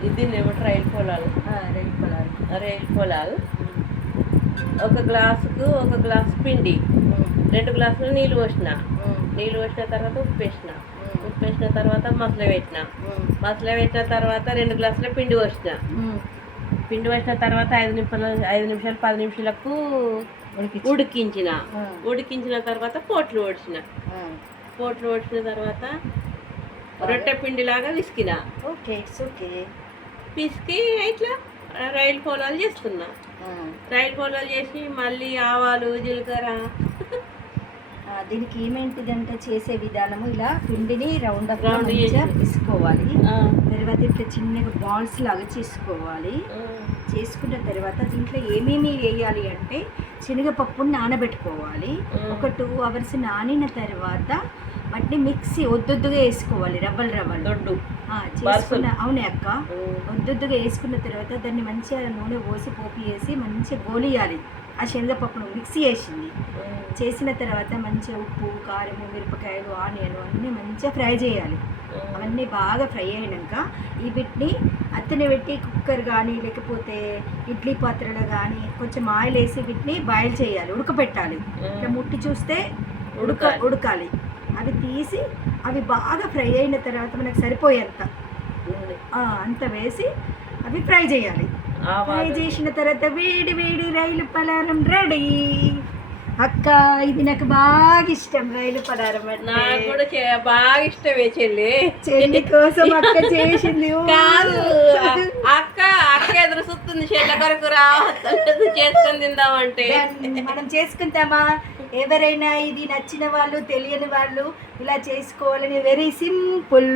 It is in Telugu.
దీన్ని ఏమంటారు రైలు పొలాలు. రైలు పొలాలు. ఒక గ్లాసు పిండి, 2 గ్లాసులు నీళ్ళు పోసిన. నీళ్ళు పోసిన తర్వాత ఉప్పు వేసిన తర్వాత మసలు పెట్టిన తర్వాత 2 గ్లాసుల పిండి పోసిన. పిండి వేసిన తర్వాత 5 నిమిషాలు 10 నిమిషాలకు ఉడికించిన తర్వాత పోట్లు ఓడిచిన తర్వాత రొట్టె పిండిలాగా పిసికిన. పిసికి ఇట్లా రైలు పోలాలు చేస్తున్నా. రైలు పోలాలు చేసి మళ్ళీ ఆవాలు జీలకర్ర. దీనికి ఏమేంటిదంటే చేసే విధానము, ఇలా పిండిని రౌండ్ తీసుకోవాలి. తర్వాత ఇట్లా చిన్నగా బాల్స్ లాగా చేసుకోవాలి. చేసుకున్న తర్వాత దీంట్లో ఏమేమి వేయాలి అంటే శనగపప్పుని నానబెట్టుకోవాలి. ఒక 2 అవర్స్ నానిన తర్వాత వాటిని మిక్సీ ఒద్దొద్దుగా వేసుకోవాలి. రవ్వలు చేసుకున్న. అవునే అక్క, ఒద్దొద్దుగా వేసుకున్న తర్వాత దాన్ని మంచిగా నూనె పోసి పోపు వేసి మంచిగా గోలియాలి. ఆ శనగపప్పును మిక్సీ చేసిన తర్వాత మంచిగా ఉప్పు, కారము, మిరపకాయలు, ఆనియన్ అన్నీ మంచిగా ఫ్రై చేయాలి. అవన్నీ బాగా ఫ్రై అయినాక ఈ వీటిని అత్తనే పెట్టి కుక్కర్ కానీ లేకపోతే ఇడ్లీ పాత్రలో కానీ కొంచెం ఆయిల్ వేసి వీటిని బాయిల్ చేయాలి, ఉడకపెట్టాలి. ఇట్లా ముట్టి చూస్తే ఉడకాలి. అవి తీసి అవి బాగా ఫ్రై అయిన తర్వాత మనకు సరిపోయేంత అంత వేసి అవి ఫ్రై చేయాలి. ఫ్రై చేసిన తర్వాత వేడి వేడి రైలు పలారం రెడీ. అక్క, ఇది నాకు బాగా ఇష్టం. రైలు పలారం నాకు కూడా బాగా ఇష్టమే. చెల్లి కోసం అక్క చేసింది. కాదు అక్క ఎదురు చూస్తుంది చెల్ల కొరకు రావద్దు చేసుకొని తిందామంటే. మనం చేసుకుంటామా? ఎవరైనా ఇది నచ్చిన వాళ్ళు, తెలియని వాళ్ళు ఇలా చేసుకోవాలని వెరీ సింపుల్.